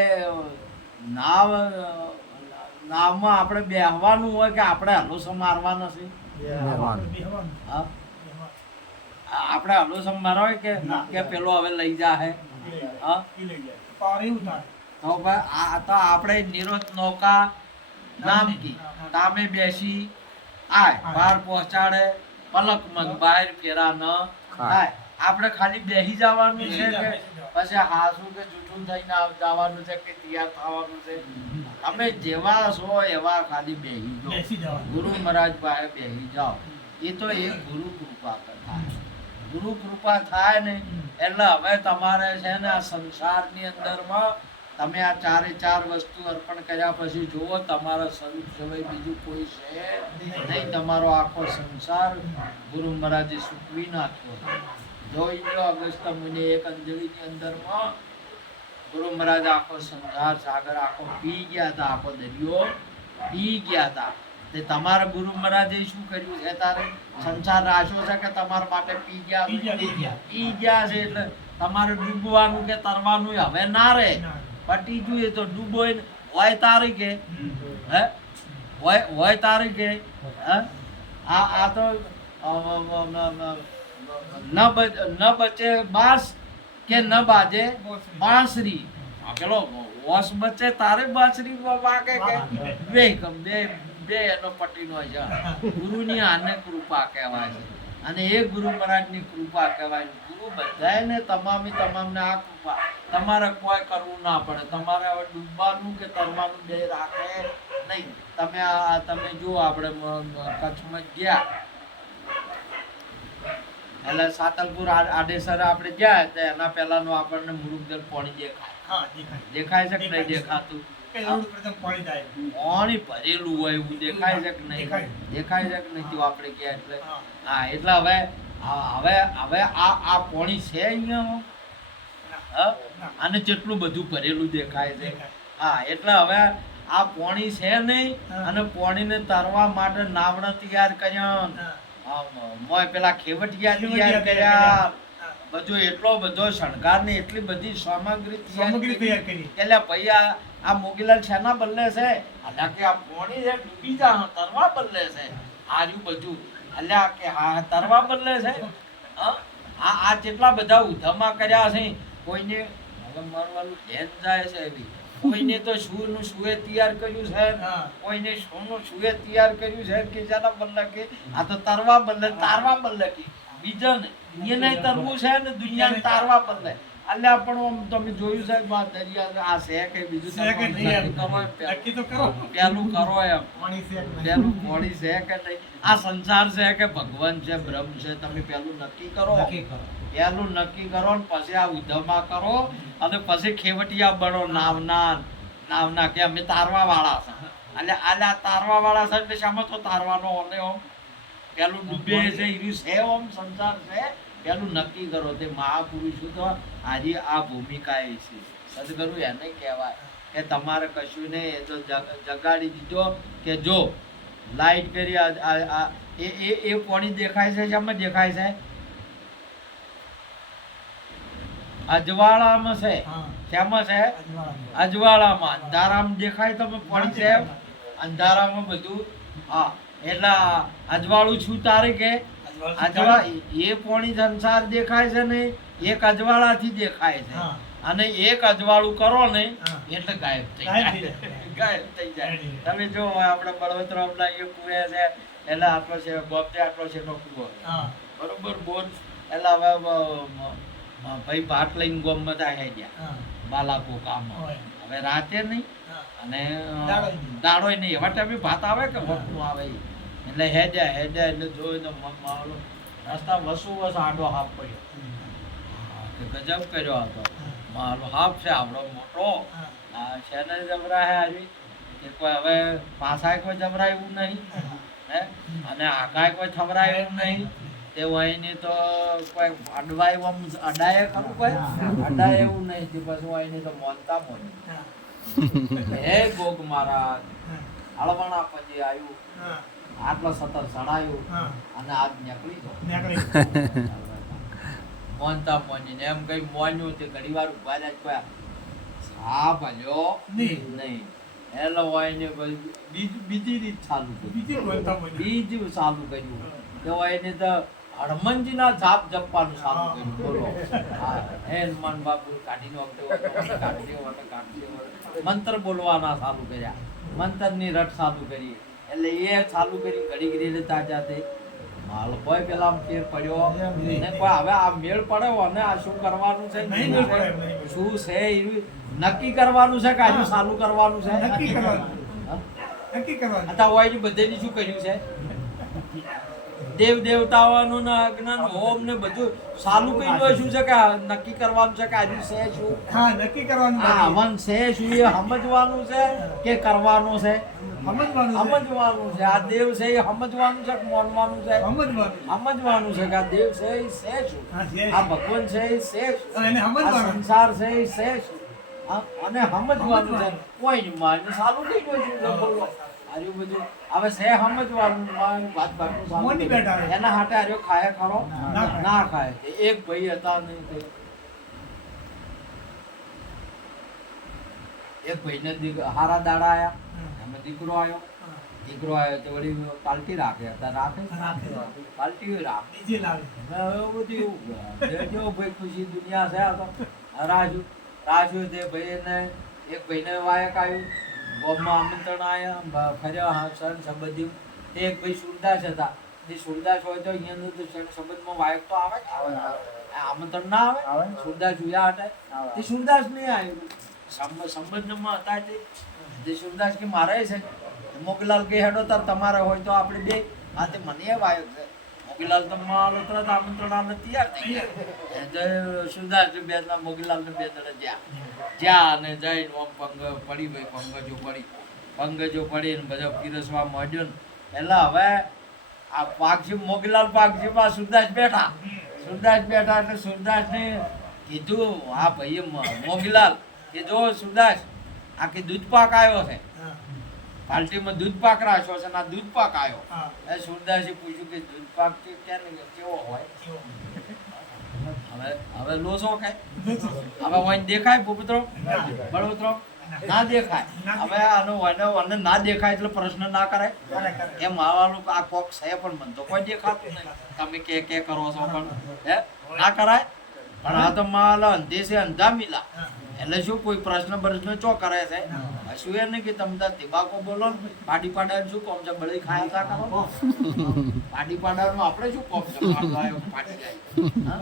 નાવમાં આપણે બેહવાનું હોય કે આપણે હલોસો મારવાનો છે? બેહવાનું. હા, આપણે હલોસો મારવા હોય કે પેલો હવે લઈ જા હે? હા, પારે ઉતાર. તો ભાઈ આ તો આપણે નિરોધ નૌકા નામ કી તામે બેસી આય, બહાર પહોંચાડે પલક મન બહાર ફેરા ન થાય. આપણે ખાલી બેસી જવાનું છે કે પછી હાસું કે જૂઠું થઈને જવાનું છે કે તૈયાર થવાનું છે? અમે જેવા છો એવા ખાલી બેસી જાઓ, બેસી જવાનું. ગુરુ મહારાજ પાસે બેસી જાઓ. એ તો એક ગુરુ કૃપા થાય. ગુરુ કૃપા થાય ને એટલે હવે તમારે છે ને આ સંસારની અંદરમાં તમે આ ચારે ચાર વસ્તુ અર્પણ કર્યા પછી જુઓ તમારા સ્વરૂપ સિવાય બીજું કોઈ છે નહીં. તમારો આખો સંસાર ગુરુ મહારાજે સૂકવી નાખ્યો. જોઈ લો અગસ્ત્ય મુનિ એક અંજલિની અંદરમાં ગુરુ મહારાજ આખો સંસાર સાગર આખો પી ગયા હતા, આખો દરિયો પી ગયા હતા. તે તમારા ગુરુ મહારાજે શું કર્યું છે? તારે સંસાર રાખ્યો છે કે તમારા માટે પી ગયા? પી ગયા છે એટલે તમારે ડૂબવાનું કે તરવાનું હવે ના રહે. પટી જોઈએ તો ડૂબો હોય તારીખે, હે હોય તારીખે. આ તો ન બચે બાસ કે ન બાજે બાંસરી. પેલો વોસ બચે તારે બાંસરી વાગે કે બે બે એનો પટીનો છે. ગુરુની આને કૃપા કહેવાય છે અને એ ગુરુ મહારાજની કૃપા કહેવાય. ગુરુ બધાને તમામને આ કૃપા તમારે કોઈ કરવું ના પડે. તમારે હવે ડૂબવાનું કે તરવાનું બે રાખે નહીં. તમે જો આપણે કચ્છમાં ગયા એટલે સાતલપુર આડેસર આપણે ગયા તો એના પહેલાનો આપણને મુરુગદર પાણી દેખાય. હા, દેખાય. દેખાય છે કે નહીં દેખાતું? પ્રથમ પાણી જાય. પાણી ભરેલું હોય એવું દેખાય છે કે નહીં? દેખાય છે કે નહીં? જો આપણે ગયા એટલે હા, એટલે હવે આ પાણી છે અહીંયા? હા, અને કેટલું બધું ભરેલું દેખાય છે. હા, એટલે હવે આ પાણી છે નહીં અને પાણીને તરવા માટે નાવડા તૈયાર કર્યા, મોય પેલા ખેવટિયા તૈયાર કર્યા, બધું એટલો બધો શણગાર ને એટલી બધી સામગ્રી તૈયાર કરી. એટલે ભાઈ આ મોગીલાલ શાના બદલે છે? અલ્યા કે આ પાણી છે ડૂબી જા તરવા બદલે છે. આર્યું બધું અલ્યા કે હા તરવા બદલે છે. આ જેટલા બધા ઉધમા કર્યા છે, કોઈને હવે મારવાનું ધ્યાન જાય છે એવી. કોઈને તો શુનું શુએ તૈયાર કર્યું છે, કોઈને સોનું શુએ તૈયાર કર્યું છે કે જેના બદલે કે આ તો તરવા બદલે તારવા બદલે કે બીજા ને એને તરવું છે ને દુનિયાને તારવા બદલે. અલ્યા પણ આમ તમે જોયું છે આ દરિયા આ છે કે બીજું નક્કી તો કરો. પેલું કરો એમ પાણી છે કે નહીં? પેલું પાણી છે કે નહીં? આ સંસાર છે કે ભગવાન છે બ્રહ્મ છે? તમે પેલું નક્કી કરો. પેલું નક્કી કરો ને પછી આ ઉધમા કરો અને પછી ખેવટિયા બનો નાવના કે અમે તારવા વાળા છે. આલ્યા તારવા વાળા છે એટલે શામાં તો તારવાનો ઓને ઓમ પેલું ડૂબે છે ઈરું છે ઓમ સંસાર છે. પેલું નક્કી કરો. તે મહાપુરુષો તો આજે આ ભૂમિકા એ છે. સદગુરુ એને કહેવાય કે તમારે કશું નહીં, એ તો જગાડી દીધો કે જો લાઈટ કરી એ પાણી દેખાય છે. શેમાં દેખાય છે? અજવાળામાં છે. શેમાં છે? અજવાળામાં અંધારામાં દેખાય તમે પાણી છે? અંધારામાં બધું હા એટલે અજવાળું છું તારે કે અજવા એ પોણી સંસાર દેખાય છે ને એક અજવાળાથી દેખાય છે હા. અને એક અજવાળું કરો ને હા. એટલે ગાયબ થઈ ગાયબ થઈ જાય જાય. ગાયબ થઈ જાય ગાયબ. તમે જો આપણે બળવંતરામના એ કુએ છે એટલે આટલો છે બોબતે આટલો છે નો કુવો હા. બરોબર બોર એટલે હવે ભાઈ ભાત લઈને ગોમમાં થાય ગયા હા. બાલાકો કામ હોય. હવે રાતે નહીં હા. અને દાડોય નહીં. દાડોય નહીં એવા ટાઈમે ભાત આવે કે વખતનું આવે ઈ. એટલે હેડ્યા એટલે જોઈને મનમાં ઓલો રસ્તા વસુ વસ આડો હાફ પડ્યો હા, કે ગજબ કર્યો હતો મારો હાફ છે આવડો મોટો હા. આ શેને જમરાય આવી કે કોઈ હવે પાસાય કોઈ જમરાય એવું નહીં હે અને આગાય કોઈ થમરાય એવું નહીં તે વહીની તો કોઈ અડવાય આમ અડાય ખરું કોઈ અડાય એવું નહીં તે પછી વહીની તો મોનતા મોન હા. હે ગોગ મહારાજ હા. હળવણા પછી આવ્યું હા. આટલો સતર ચડાયું હા. અને આજ નીકળી ગયો નીકળી. મોનતા મોની ને એમ કઈ મોન્યું તે ઘડી વાર ઉભા જાય કોઈ હા ભલ્યો નહીં. નહીં એટલે હોય ને બીજી રીત ચાલુ કરી બીજી બોલતા બોલી. બીજું ચાલુ કર્યું તો હોય ને તો હનુમાનજીના જાપ જપવાનું ચાલુ કર્યું બોલો હા હે હનુમાન બાપુ કાઢીને કાઢી મંત્ર બોલવાના ચાલુ કર્યા મંત્રની રટ ચાલુ કરી એટલે એ ચાલુ કરી ઘડી ઘડી તાજા તે માલ કોઈ પેલા આમ ફેર પડ્યો ને કોઈ હવે આ મેળ પડ્યો અને આ શું કરવાનું છે નહીં મેળ પડે, નહીં પડે. શું છે એ નક્કી કરવાનું છે કે આજુ ચાલુ કરવાનું છે નક્કી કરવાનું. હા? નક્કી કરવાનું. અત્યારે હોય બધેની શું કર્યું છે દેવ દેવતાઓનું ને અજ્ઞાન હોમ ને બધું ચાલુ કર્યું હોય શું છે કે નક્કી કરવાનું છે કે આજુ છે શું હા, નક્કી કરવાનું. આ હવન છે શું એ સમજવાનું છે કે કરવાનું છે સમજવાનું છે. સમજવાનું છે આ દેવ છે એ સમજવાનું છે કે માનવાનું છે સમજવાનું. સમજવાનું છે કે આ દેવ છે એ છે શું હા, છે. આ ભગવાન છે એ છે શું હા, એને આ સમજવાનું. સંસાર છે એ છે શું અને સમજવાનું છે કોઈ નહીં માને ચાલુ થઈ ગયું છે બોલો આર્યું બધું હવે છે સમજવાનું માન વાત ભાગનું ચાલુ મોની કર્યું. બેઠા છે. એના હાટે આર્યો ખાય ખરો ના ખાય. ના ખાય તે એક ભાઈ હતા નહીં તે એક ભાઈને હારા દાડા આયા એમાં દીકરો આવ્યો હા. દીકરો આવ્યો તો વળી પાલટી રાખે અત્યારે રાખે રાખે. પાલટી રાખે બીજી લાવે. હવે બધું એવું દેજો ભાઈ ખુશી દુનિયા છે આ તો રાજુ રાજુ તે ભાઈને એક ભાઈને વાયક આવ્યું ગોમમાં આમંત્રણ આવ્યા ફર્યા હા સન સંબંધી તે એક ભાઈ સુરદાસ હતા તે સુરદાસ હોય તો અહીંયા તો સન સંબંધમાં વાયક તો આવે જ. આમંત્રણ ના આવે સુરદાસ જોયા હતા તે સુરદાસ નહીં આવ્યું સંબંધમાં હતા તે સુરદાસ કે મારે છે મોગલાલ કે હેડો તાર તમારે હોય તો આપણે બે આ તે મને એ વાયક છે મોગલાલ તો માલ તરત આમંત્રણ આલે તૈયાર થઈ ગયા સુરદાસ બે મોગલાલ ને બે જણા જ્યાં અને જઈને ઓમ પંગ પડી ભાઈ પંગજો પડી ને બધા પીરસવા માંડ્યો ને પેલા હવે આ પાકજી મોગલાલ પાકજીમાં સુરદાસ બેઠા એટલે સુરદાસને કીધું હા ભાઈ મોગલાલ કે જો સુરદાસ આ કે દૂધ પાક આવ્યો છે હા. પાર્ટીમાં દૂધ પાક રાખ્યો છે ને આ દૂધ પાક આવ્યો હા. એ સુરદાસે પૂછ્યું કે દૂધ પાક કેવો હોય હવે લોસો ખાય હવે વાઈન દેખાય ભૂપત્રો બળવત્રો ના દેખાય હવે આનો ના દેખાય એટલે પ્રશ્ન ના કરાય એમ આવવાનું આ કોક છે પણ મને તો કોઈ દેખાતું નહીં તમે કે કરો છો પણ હે ના કરાય પણ આ તો માલ અંધે છે અંધા મિલા એટલે શું કોઈ પ્રશ્ન ચો કરે છે શું એ નહીં કે તમે તાર તિબાકો બોલો ને પાડી પાડાનું શું કોમ છે બળી ખાયા તા કરો પાડી પાડાનું આપણે શું કોમ છે પાડી જાય હા?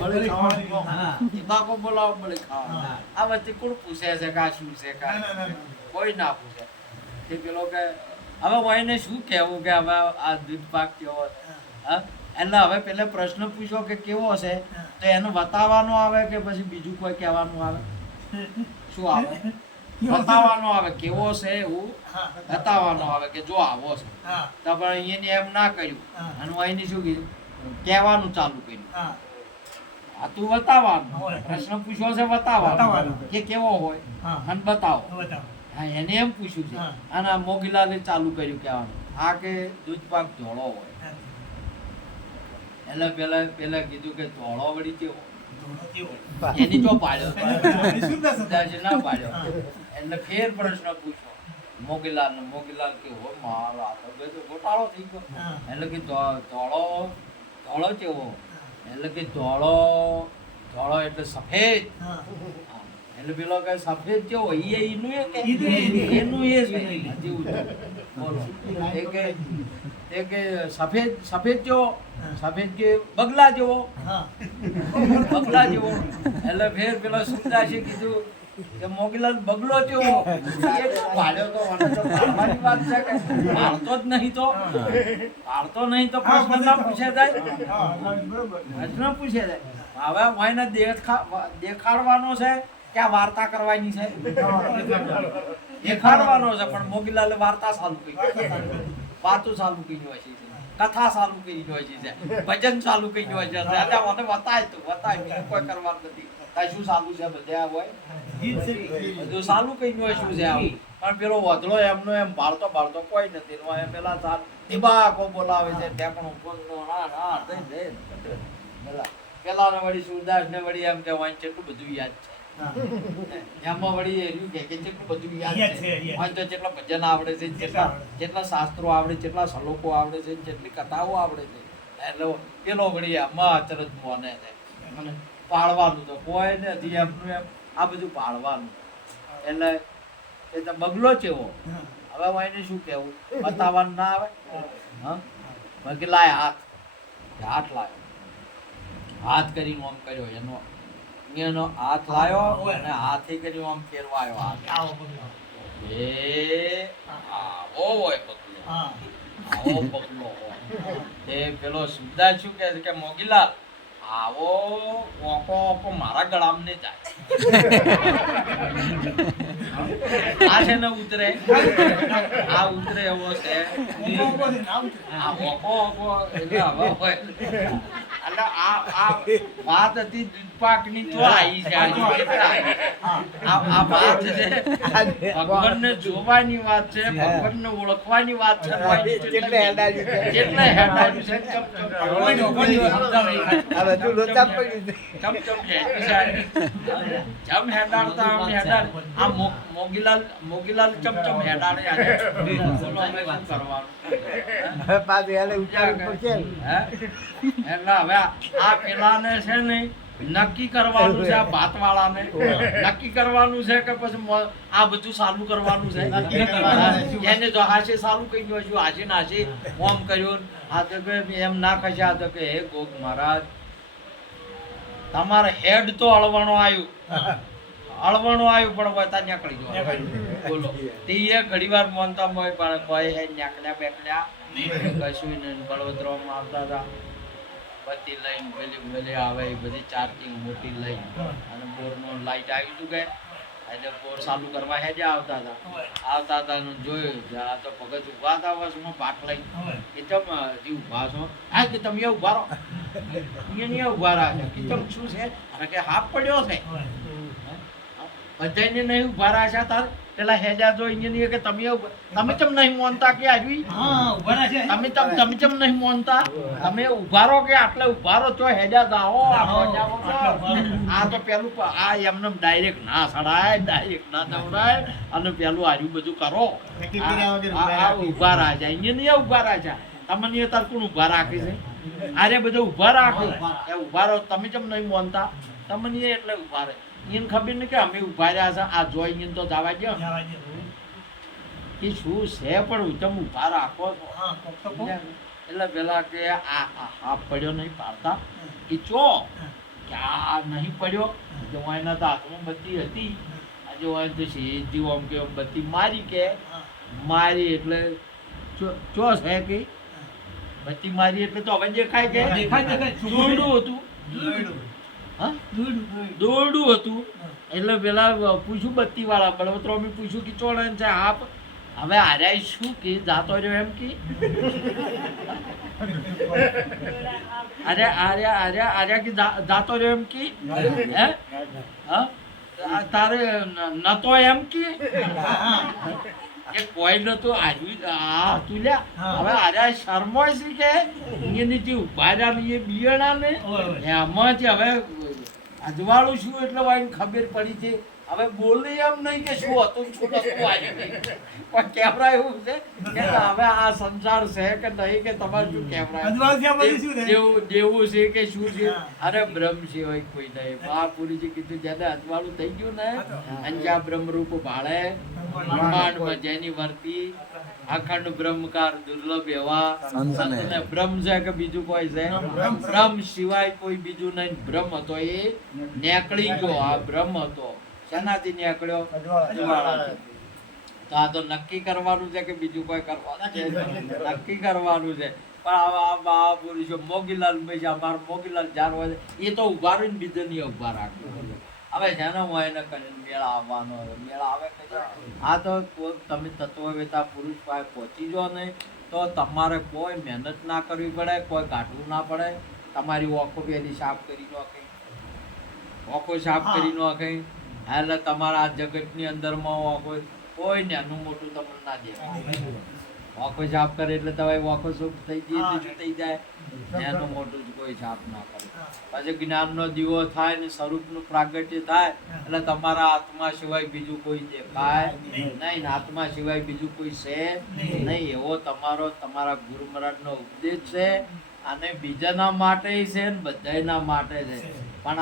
બળી ખાવાનું કોમ. તિબાકો બોલાવો બળી ખાવાનું આ વચ્ચે કોણ પૂછે છે કે આ શું છે કે આ શું છે? કોઈ ના પૂછે તે પેલો કે હવે કોઈને શું કહેવું કે હવે આ દૂધ પાક કેવો છે હા એટલે હવે પેલા પ્રશ્ન પૂછ્યો કે કેવો છે તો એને બતાવવાનો આવે કે પછી બીજું કોઈ કહેવાનું આવે શું આવે બતાવવાનો આવે કેવો છે એવું બતાવવાનો આવે કે જો આવો છે હા. તો પણ અહીંયા એમ ના કર્યું હા. અને અહીંની શું કીધું કહેવાનું ચાલુ કર્યું હા. આ તું બતાવવાનું હોય. પ્રશ્ન પૂછ્યો છે બતાવવાનો બતાવવાનો. કે કેવો હોય હા. અને બતાવો બતાવો. હા એને એમ પૂછ્યું છે હા. અને આ મોગીલાલે ચાલુ કર્યું કહેવાનું આ કે દૂધ પાક ધોળો હોય હા. એટલે પેલા કીધું કે ધોળો વળી કેવો ધોળો કેવો? એની જો પાડ્યો સુરદાસ હતો. સુરદાસે ના પાડ્યો હા. એટલે ફેર પ્રશ્ન પૂછ્યો મોગીલાલ કે હો મારો આ તો બધો ગોટાળો થઈ ગયો. હા. એટલે કે ધોળો કેવો, એટલે કે ધોળો એટલે સફેદ. હા. હા. એટલે પેલો કે સફેદ કેવો એનું એ કે એનું એ છે જેવું છે. બોલો એ કે સફેદ જેવો, સફેદ કે બગલા જેવો, હા. એટલે ફેર પેલો સુરદાસે કીધું કે મોગીલાલ બગલો જેવો. એ તો ભાળ્યો તો મને તો ભાળવાની વાત છે કે ભાળતો જ નહીં તો પ્રશ્ન ના પૂછે જાય, હા, બરોબર. પ્રશ્ન પૂછે જાય. હવે કોઈને દેખાડવાનો છે કે આ વાર્તા કરવાની છે? દેખાડવાનો છે, પણ મોગીલાલે વાર્તા ચાલુ કરી, વાતો ચાલુ કરી હોય છે, કથા ચાલુ કરી હોય છે, ભજન ચાલુ કરી હોય છે. દાદા મને બતાય બીજું કોઈ કરવાનું નથી. તાય શું ચાલુ છે? બધા હોય બધું ચાલુ કરી હોય શું છે આવું. પણ પેલો વધડો એમનો એમ બાળતો કોઈ નથી. એમ પેલા દિબાકો બોલાવે છે ટેકણું પેલા ને વળી સુરદાસ ને વળી એમ કે વાંચ કેટલું બધું યાદ છે. એમાં વળી એનું કે કેટલું બધું યાદ છે. વાંચ તો જેટલા ભજન આવડે છે, જેટલા શાસ્ત્રો આવડે, જેટલા શ્લોકો આવડે છે, જેટલી કથાઓ આવડે છે. એટલે પેલો વળી એમાં અચરજ મોને છે. અને પાળવાનું તો કોઈ નથી એમનું એમ આ બધું પાળવાનું. એટલે એ તો બગલો ચેવો. હવે એને શું કેવું? બતાવવાનું ના આવે. હા, બાકી લાય હાથ લાયો, હાથ કરીને આમ કર્યો, એનો હાથ લાયો અને હાથે કર્યો આમ ફેરવાયો હાથ. એ આવો હોય બગલો, આવો બગલો હોય. તે પેલો સુરદાસ શું કહે છે કે મોગીલાલ આવો ઓકો મારા ગળામાં ને જાય. આ છે ને ઉતરે, આ ઉતરે એવો છે. આ ઓકો એટલે હવે હોય. એટલે આ વાત હતી દૂધપાકની તો આવી છે. આ વાત છે ભગવાનને જોવાની વાત છે, ભગવાનને ઓળખવાની વાત છે. કેટલે હેડાયું છે મોગીલાલ ચમચમ હેડાડે. એટલે હવે આ પેલાને છે ને નક્કી કરવાનું છે, આ ભાતવાળાને નક્કી કરવાનું છે કે પછી આ બધું ચાલુ કરવાનું છે. એને જો હાશે ચાલુ કહી દો છું, હાશે ને હાશે ઓમ કર્યું. આ તો કે એમ ના ખસ્યા તો કે હે ગોગ મહારાજ તમારે હેડ તો અળવાનો આવ્યું પણ વતા નીકળી ગયો. બોલો તે ઘડી વાર મોનતા હોય પણ કોઈ હે નીકળ્યા બેકલ્યા કશું નહીં. બળવદરામાં આવતા હતા બત્તી લઈને પેલી આવે એ બધી ચાર્જિંગ મોટી લઈને અને બોરનો લાઈટ આવી હતું કે એટલે બોર ચાલુ કરવા હેજે આવતા હતા અને જોયું આ તો ભગત ઉભા હતા બસમાં પાક લઈને કે ચમ હજી ઉભા છો? હા કે તમે ઉભા રહો, અહીંયા ઉભા રહ્યા છે. કે ચમ શું છે? અરે કે હાફ પડ્યો છે. બધાને નહીં ઉભા રહ્યા છે. તાર પેલા હેજા જો અહીંયા કે તમે ચમ નહીં મોનતા કે આવી તમે ચમ નહીં મોનતા? તમે ઉભા રહો કે આટલે ઉભા રહો છો હેજા જાઓ. આ તો પેલું આ એમને ડાયરેક્ટ ના સડાય, ના દવડાય અને પેલું આજુ બધું કરો. ઉભા રહ્યા છે અહીંયા ઉભા રહ્યા છે. તમને તાર કોણ ઉભા રાખે છે? આરે બધા ઉભા રાખે ઉભા રહો. તમે ચમ નહીં મોનતા? તમને એટલે ઉભા રહે. એને ખબર નહીં કે અમે ઉભા રહ્યા છે. આ જોઈને તો જવા દો કે શું છે પણ તમે ઉભા રાખો છો. એટલે પેલા કે આ હાફ પડ્યો નહીં પાડતા કે ચો કે આ નહીં પડ્યો. જોવાના તો હાથમાં બત્તી હતી. આ જોવાય તો સીધી આમ કે બત્તી મારી એટલે ચો છે કે બત્તી મારી એટલે તો હવે દેખાય કે દોરડું હતું. હા દોરડું હતું. એટલે પેલા પૂછ્યું બત્તી વાળા બળવતરામે પૂછ્યું કે ચોણ છે હાફ. હવે આર્યા શું કે જાતો રહ્યો એમ કે આર્યા કે જાતો રહ્યો એમ કે હે તારે નતો એમ કે કોઈ નતું આવ્યું હતું લ્યા. હવે આર્યા શરમોય છે કે એની જે ઉભા રહ્યા ને એ બિયાણા ને એમાંથી હવે અજવાળું શું એટલે વાઈને ખબર પડી છે. હવે બોલી એમ નહીં કે શું હતું ને શું નતું આવ્યું. પણ કેમેરા એવું છે કે હવે આ સંસાર છે કે નહીં કે તમારે શું કેમેરા અજવાળ થયા પછી શું થાય? દેવું છે કે શું છે. હા. અરે બ્રહ્મ સિવાય કોઈ નહીં. મહાપુરુષે કીધું જેને અજવાળું થઈ ગયું ને અંજા બ્રહ્મરૂપ ભાળે બ્રહ્માંડમાં જેની વર્તી અખંડ બ્રહ્મકાર દુર્લભ એવા સંતને. સંતને બ્રહ્મ છે કે બીજું કોઈ છે? બ્રહ્મ સિવાય કોઈ બીજું નહીં. બ્રહ્મ હતો એ નેકળી ગયો. આ બ્રહ્મ હતો શેનાથી નીકળ્યો? અજવાળાથી. તો આ તો નક્કી કરવાનું છે કે બીજું કોઈ કરવાનું છે? નક્કી કરવાનું છે. પણ આ મહાપુરુષો મોગીલાલ ભાઈ અમારા મોગીલાલ જાર હોય એ તો ઉભા રહીને બીજે નહીં ઉભા રાખ્યું. હવે જેનો હોય એને કરીને મેળા આવવાનો હોય. મેળા આવે કે આ તો તમે તત્વવેતા પુરુષ પાસે પહોંચી જાઓ ને તો તમારે કોઈ મહેનત ના કરવી પડે, કોઈ કાઢવું ના પડે. તમારી ઓખો પેલી સાફ કરી નાખે, ઓખો સાફ કરી નાખે એટલે તમારા આ જગતની અંદરમાં કોઈ નાનું મોટું તમને ના દેવાય. ઓખો સાફ કરે એટલે તમારી ઓખો શુભ થઈ જાય એટલે શું થઈ જાય? નાનું મોટું જ કોઈ સાફ ના કરે. પછી જ્ઞાનનો દીવો થાય ને સ્વરૂપનું પ્રાગટ્ય થાય એટલે તમારા આત્મા સિવાય બીજું કોઈ દેખાય નહીં. આત્મા સિવાય બીજું કોઈ છે નહીં. એવો તમારા ગુરુ મહારાજનો ઉપદેશ છે. અને બીજાના માટે છે ને બધાના માટે છે. પણ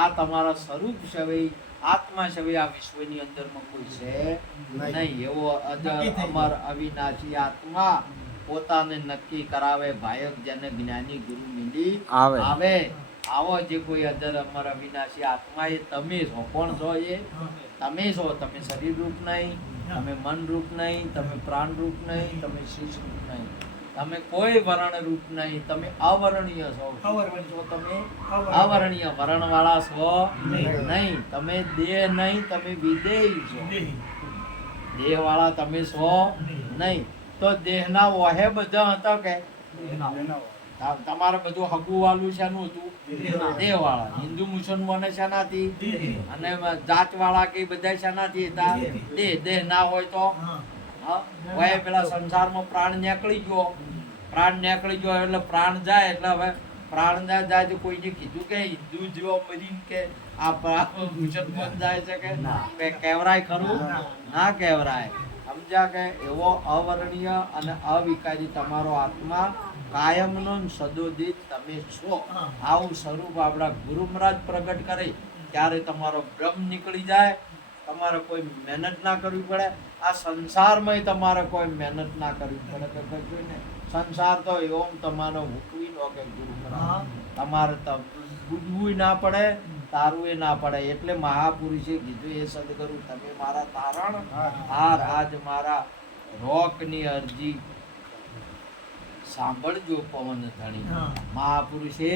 આ તમારા સ્વરૂપ સિવાય આત્મા સિવાય આ વિશ્વની અંદરમાં કોઈ છે નહીં. એવો અજર અમર અવિનાશી આત્મા પોતાને નક્કી કરાવે ભાયક જેને જ્ઞાની ગુરુ મિલી આવે. આવો જે કોઈ અજર અમર અવિનાશી આત્મા એ તમે છો. કોણ છો? એ તમે છો. તમે શરીર રૂપ નહીં, તમે મન રૂપ નહીં, તમે પ્રાણ રૂપ નહીં, તમે શીશ રૂપ નહીં, તમે કોઈ વર્ણ રૂપ નહીં. તમે અવર્ણીય છો. છો તમે અવર્ણીય વર્ણ વાળા છો નહીં. તમે દેહ નહીં, તમે વિદેહી છો. દેહ વાળા તમે છો નહીં. તો દેહના વહે બધા હતા કે તમારે બધું હગું વાળું શેનું હતું? દેહ વાળા. હિન્દુ મુસલમાનો શેનાથી? અને જાત વાળા કે બધા શેનાથી હતા? દેહ ના હોય તો હવે પેલા સંસારમાં પ્રાણ નીકળી ગયો. પ્રાણ નીકળી ગયો એટલે પ્રાણ જાય એટલે હવે પ્રાણ ના જાય તો કોઈને કીધું કે હિન્દુ જેવો બની કે આ મુસલમાન જાય છે કે કહેવરાય ખરું? ના કહેવરાય. સમજ્યા કે એવો અવર્ણીય અને અવિકારી તમારો આત્મા કાયમનો સદોદિત તમે છો. આવું સ્વરૂપ આપણા ગુરુ મહારાજ પ્રગટ કરે ત્યારે તમારો બ્રહ્મ નીકળી જાય. તમારે કોઈ મહેનત ના કરવી પડે. આ સંસારમાં તમારે કોઈ મહેનત ના કરવી પડે કે કશું ને. સંસાર તો એમ તમારો મૂકવી નો કે ગુરુ મહારાજ તમારે બુજવું ના પડે, તારવું ના પડે. એટલે મહાપુરુષે કીધું એ સદગુરુ તમે મારા તારણ હાર આજ મારા રોકની અરજી સાંભળજો પવન ધણી. મહાપુરુષે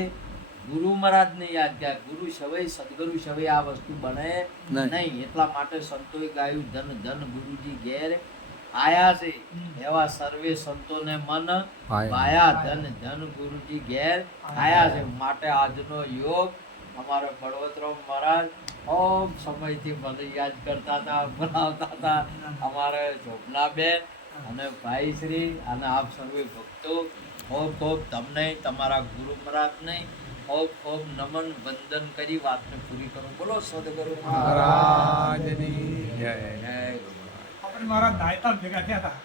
ગુરુ મહારાજ ને યાદ કર્યા. ગુરુ સવય સદગુરુ સવય આ વસ્તુ બને નહીં. એટલા માટે સંતોએ ગાયું ધન ધન ગુરુજી ઘેર આયા છે. એવા સર્વે સંતોને મન ભાયા ધન ધન ગુરુજી ઘેર આયા છે. માટે આજનો યોગ અમારા બળવતરામ મહારાજ ખૂબ સમયથી મને યાદ કરતા હતા, બોલાવતા હતા. અમારે શોભનાબેન અને ભાઈશ્રી અને આપ સર્વે ભક્તો ખૂબ ખૂબ તમને તમારા ગુરુ મહારાજને ખૂબ ખૂબ નમન વંદન કરી વાતને પૂરી કરું. બોલો સદગુરુ મહારાજની જય. આપણે મારા દાયતા ભેગા થયા હતા.